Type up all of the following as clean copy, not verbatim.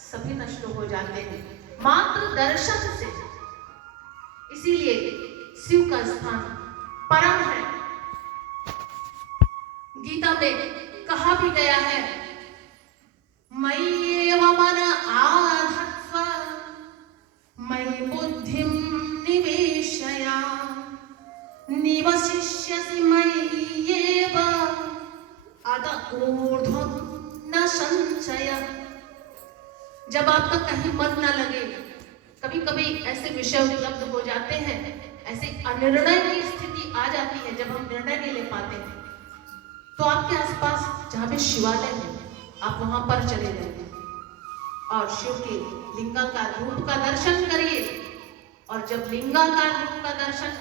सभी नष्ट हो जाते हैं मात्र दर्शन से। इसीलिए शिव का स्थान परम है। गीता में कहा भी गया है, मय्येव मन आधत्स्व मयि बुद्धिं निवेशय निवसिष्यसि मय्येव अतः ऊर्ध्वं न संशय। जब आपका कहीं मन न लगे, कभी कभी ऐसे विषय उपलब्ध हो जाते हैं, ऐसे अनिर्णय की स्थिति आ जाती है जब हम निर्णय नहीं ले पाते हैं, तो आपके आसपास जहाँ पे शिवालय है आप वहां पर चले जाइए और शिव के लिंगाकार रूप का दर्शन करिए। और जब लिंगाकार रूप का दर्शन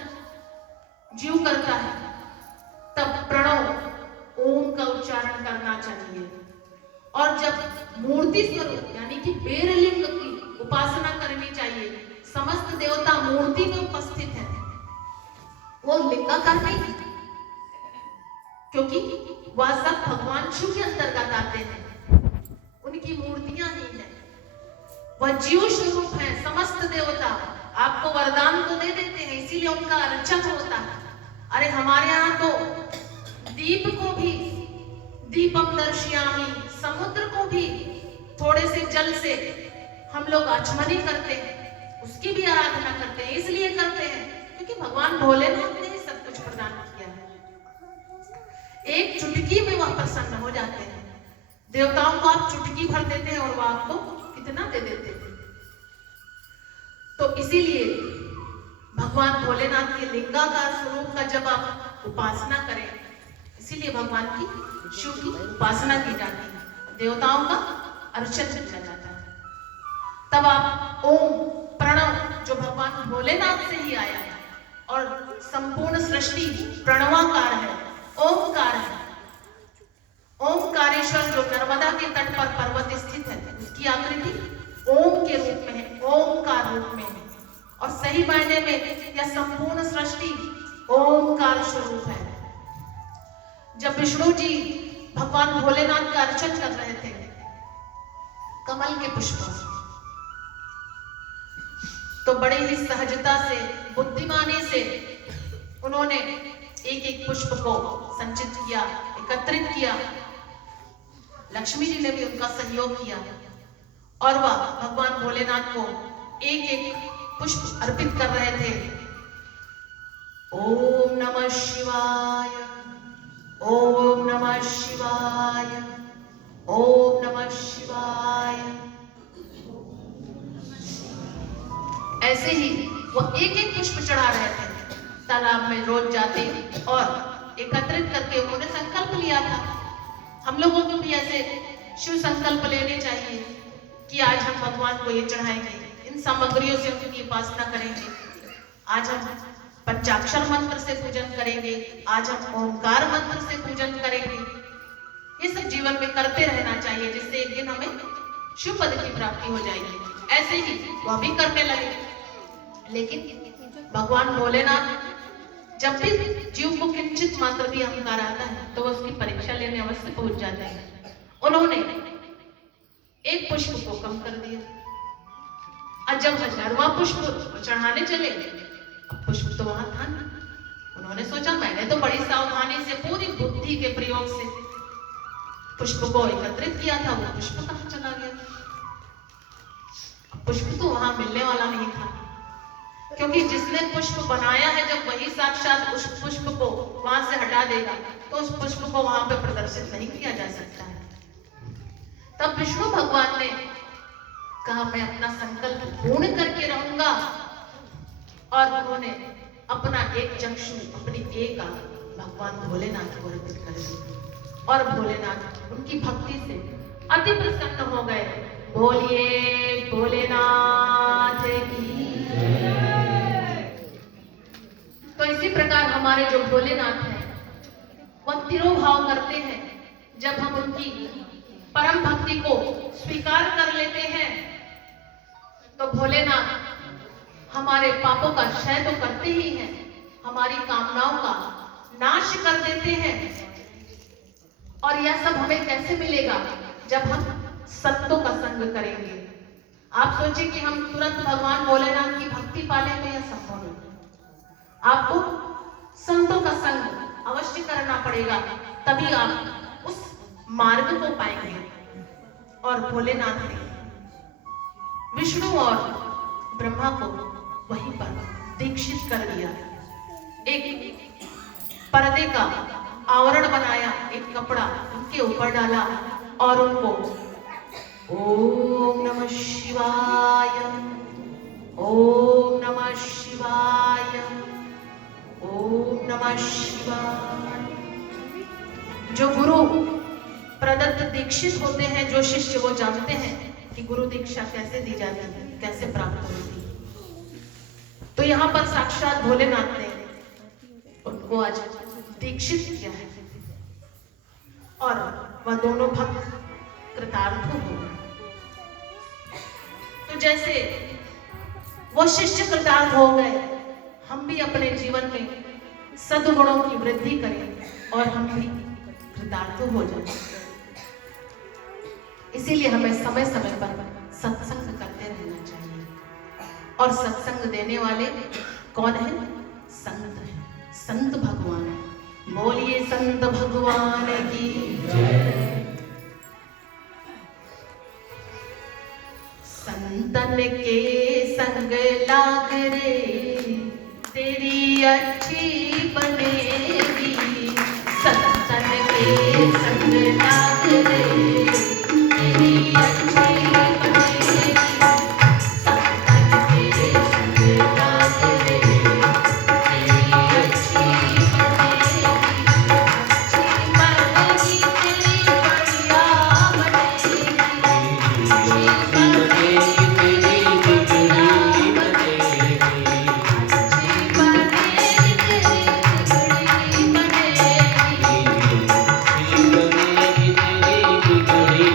जीव करता है तब प्रणव ओम का उच्चारण करना चाहिए। और जब मूर्ति स्वरूप यानी कि बेरलिंग की उपासना करनी चाहिए। समस्त देवता मूर्ति में उपस्थित है, वो लिंगाकार नहीं है, क्योंकि वह सब भगवान शिव के अंतर्गत आते हैं, उनकी मूर्तियां ही है। वह जीव स्वरूप है। समस्त देवता आपको वरदान तो दे देते हैं, इसीलिए उनका अर्चन होता है। अरे हमारे यहाँ तो दीप को भी दीपम दर्शयामि, समुद्र को भी थोड़े से जल से हम लोग आचमनी करते हैं, उसकी भी आराधना करते हैं। इसलिए करते हैं क्योंकि भगवान भोलेनाथ ने सब कुछ प्रदान किया है। एक चुटकी में वह प्रसन्न हो जाते हैं। देवताओं को आप चुटकी भर देते हैं और वह आपको कितना दे देते हैं। तो इसीलिए भगवान भोलेनाथ के लिंगाकार स्वरूप का जब आप उपासना करें, इसीलिए भगवान की शिव की उपासना की जाती है, देवताओं का अर्चन किया जाता है। तब आप ओम प्रणव जो भगवान भोलेनाथ से ही आया है और संपूर्ण सृष्टि प्रणवाकार है, ओमकार है। ओमकारेश्वर जो नर्मदा के तट पर पर्वत स्थित है, उसकी आकृति ओम के रूप में है, ओमकार रूप में है। और सही मायने में यह संपूर्ण सृष्टि ओमकार स्वरूप है। जब विष्णु जी भगवान भोलेनाथ का अर्चन कर रहे थे कमल के पुष्पों से, तो बड़े ही सहजता से, बुद्धिमानी से उन्होंने एक एक पुष्प को संचित किया, एकत्रित किया। लक्ष्मी जी ने भी उनका सहयोग किया और वह भगवान भोलेनाथ को एक एक पुष्प अर्पित कर रहे थे। ओम नमः शिवाय, ओम नमः शिवाय, ओम नमः शिवाय। ऐसे ही वो एक एक पुष्प चढ़ा रहे थे। तालाब में रोज जाते और एकत्रित करके उन्होंने संकल्प लिया था। हम लोगों को भी ऐसे शिव संकल्प लेने चाहिए कि आज हम भगवान को ये चढ़ाएंगे, इन सामग्रियों से उनकी उपासना करेंगे, आज हम पंचाक्षर मंत्र से पूजन करेंगे, आज हम ओंकार मंत्र से पूजन करेंगे। ये सब जीवन में करते रहना चाहिए, जिससे एक दिन हमें शिव पद की प्राप्ति हो जाएगी। ऐसे ही वह भी करने लगे। लेकिन भगवान भोलेनाथ जब भी जीव को किंचित मात्र भी अहंकार आता है तो वह उसकी परीक्षा लेने अवश्य पहुंच जाते हैं। उन्होंने एक पुष्प को कम कर दिया और जब 1000वां पुष्प चढ़ाने चले, अब पुष्प तो वहां था ना। उन्होंने सोचा मैंने तो बड़ी सावधानी से पूरी बुद्धि के प्रयोग से पुष्प को एकत्रित किया था, वो पुष्प कहां चला गया? पुष्प तो वहां मिलने वाला नहीं था, क्योंकि जिसने पुष्प बनाया है जब वही साक्षात उस पुष्प को वहां से हटा देगा तो उस पुष्प को वहां पे प्रदर्शित नहीं किया जा सकता है। तब विष्णु भगवान ने कहा मैं अपना संकल्प पूर्ण करके रहूंगा, और उन्होंने अपना एक चक्षु, अपनी एक आंख भगवान भोलेनाथ को अर्पित कर दी और भोलेनाथ उनकी भक्ति से अति प्रसन्न हो गए। बोलिए भोलेनाथ की। तो इसी प्रकार हमारे जो भोलेनाथ हैं वह तिरोभाव करते हैं। जब हम उनकी परम भक्ति को स्वीकार कर लेते हैं तो भोलेनाथ हमारे पापों का क्षय तो करते ही हैं, हमारी कामनाओं का नाश कर देते हैं। और यह सब हमें कैसे मिलेगा? जब हम संतों का संग करेंगे, आप सोचे कि हम तुरंत भगवान भोलेनाथ की भक्ति पाले तो यह संभव नहीं। आपको संतों का संग अवश्य करना पड़ेगा, तभी आप उस मार्ग को पाएंगे। और भोलेनाथ ने विष्णु और ब्रह्मा को वहीं पर दीक्षित कर दिया। एक पर्दे का आवरण बनाया, एक कपड़ा उनके ऊपर डाला और उनको ओम नमः शिवाय, ओम नमः शिवाय, ओम नमः शिवाय। जो गुरु प्रदत्त दीक्षित होते हैं, जो शिष्य वो जानते हैं कि गुरु दीक्षा कैसे दी जाती है, कैसे प्राप्त होती है। तो यहाँ पर साक्षात भोलेनाथ ने उनको आज दीक्षित किया है और वह दोनों भक्त कृतार्थ हो गए। तो जैसे वो शिष्य कृतार्थ हो गए, हम भी अपने जीवन में सद्गुणों की वृद्धि करें और हम भी कृतार्थ हो जाए। इसीलिए हमें समय समय पर सत्संग करते रहना चाहिए। और सत्संग देने वाले कौन है? संत है, संत भगवान है। बोलिए संत भगवान की जय। संतन के संग लाग रे, तेरी अच्छी बनेगी। संतन के संग लाग रे, तेरी अच्छी बनेगी। संतन के संग लाग रे, तेरी अच्छी बनेगी। अच्छी बनेगी तेरी बढ़िया बनेगी। बनेगी तेरी बिगड़ी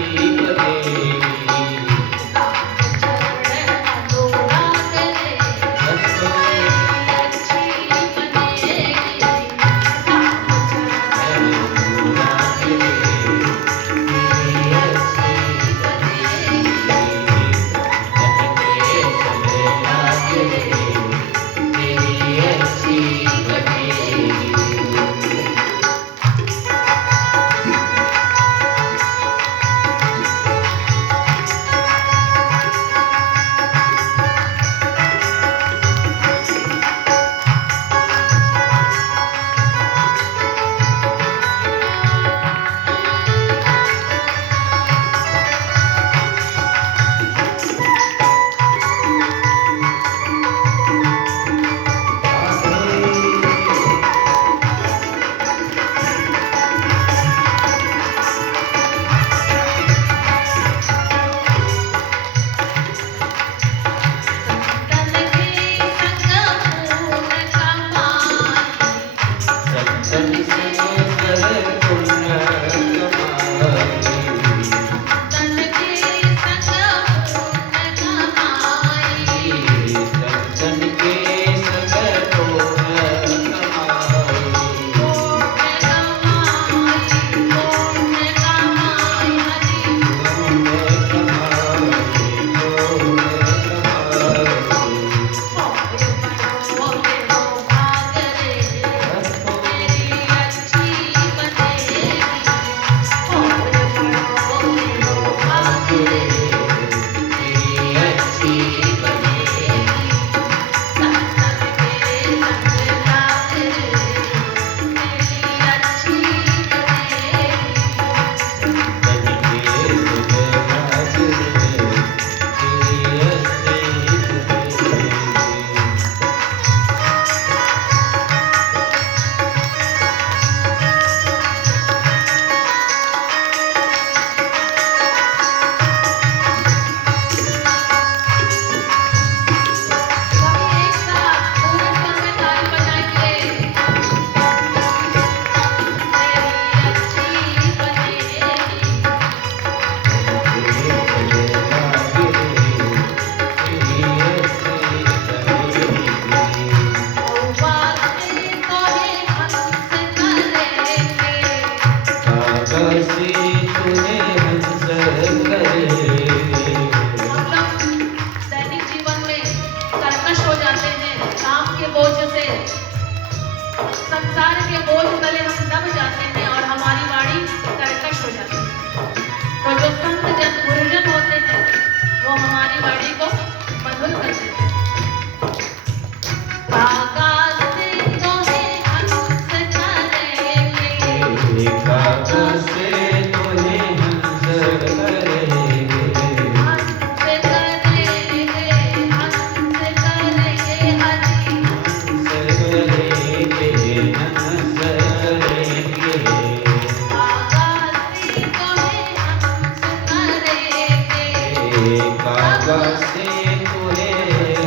कागा से तुहे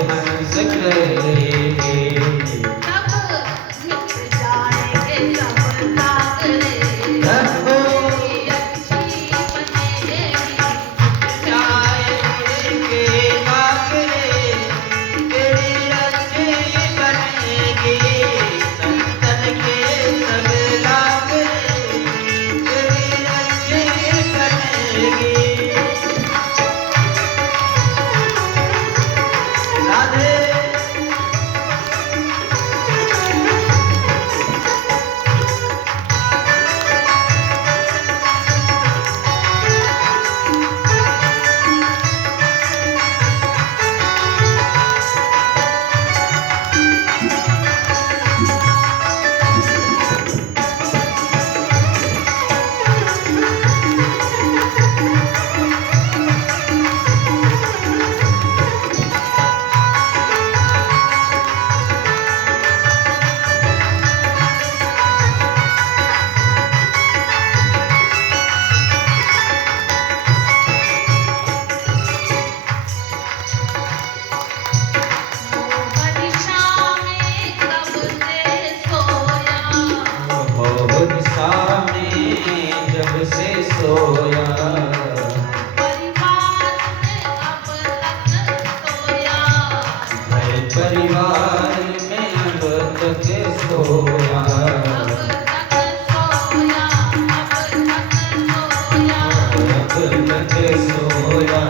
हंस करेंगे। तब मिट जाएंगे सब कागरे, तब तेरी अच्छी बनेगी। जाएंगे कागरे, तेरी अच्छी बनेगी। संतन के सब लागरे, तेरी अच्छी बनेगी। राधे मोहनिशा में कब से सोया, हो निशा में जब से सोया। परिवार में अब तक सोया, घर परिवार में अब तक सोया। अब तक सोया, अब तक सोया। अब तक सोया,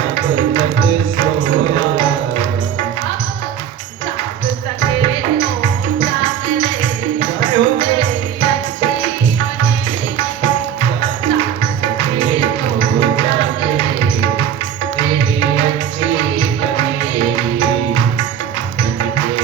अब तक सोया। अब जाग सके तो जाग रे, तेरी अच्छी बनेगी। जाग सके तो जाग रे, तेरी अच्छी बनेगी। बन के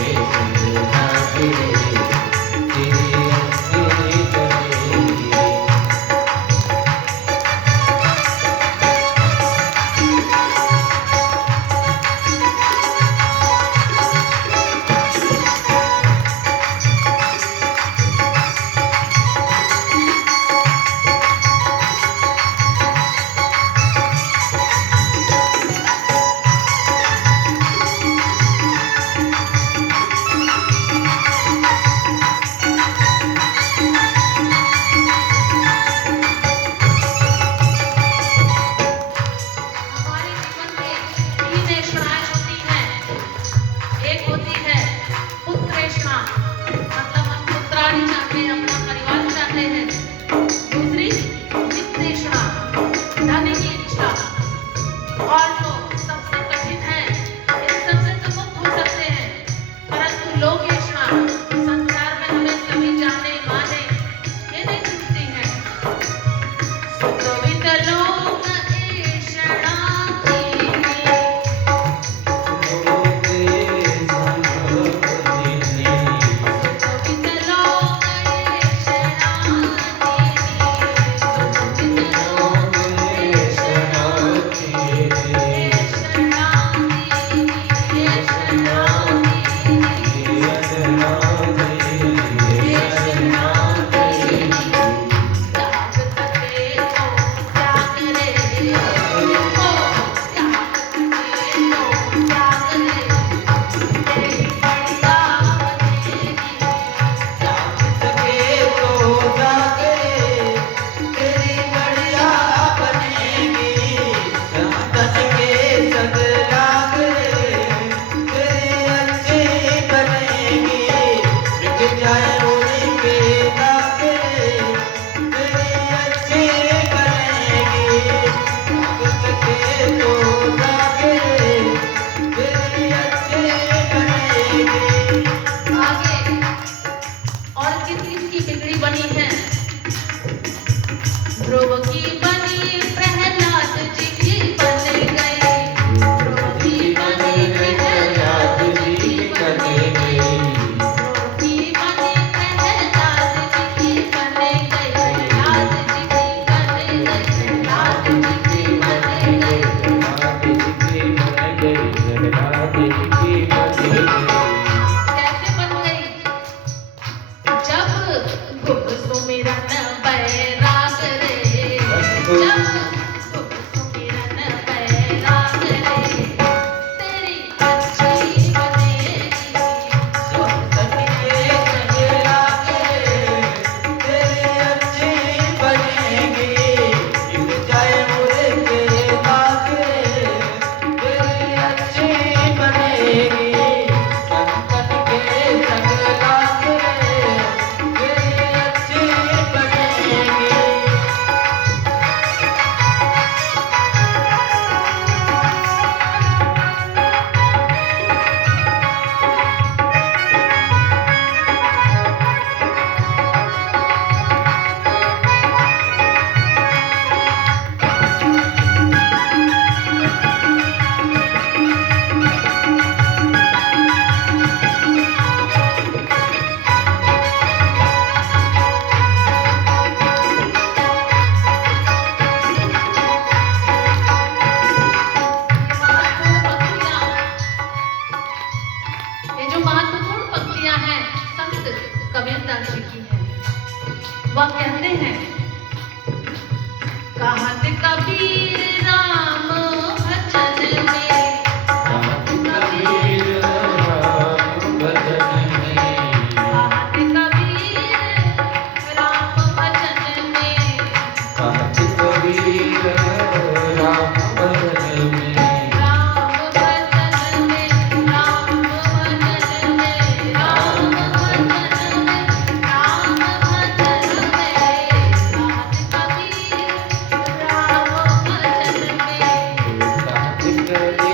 गए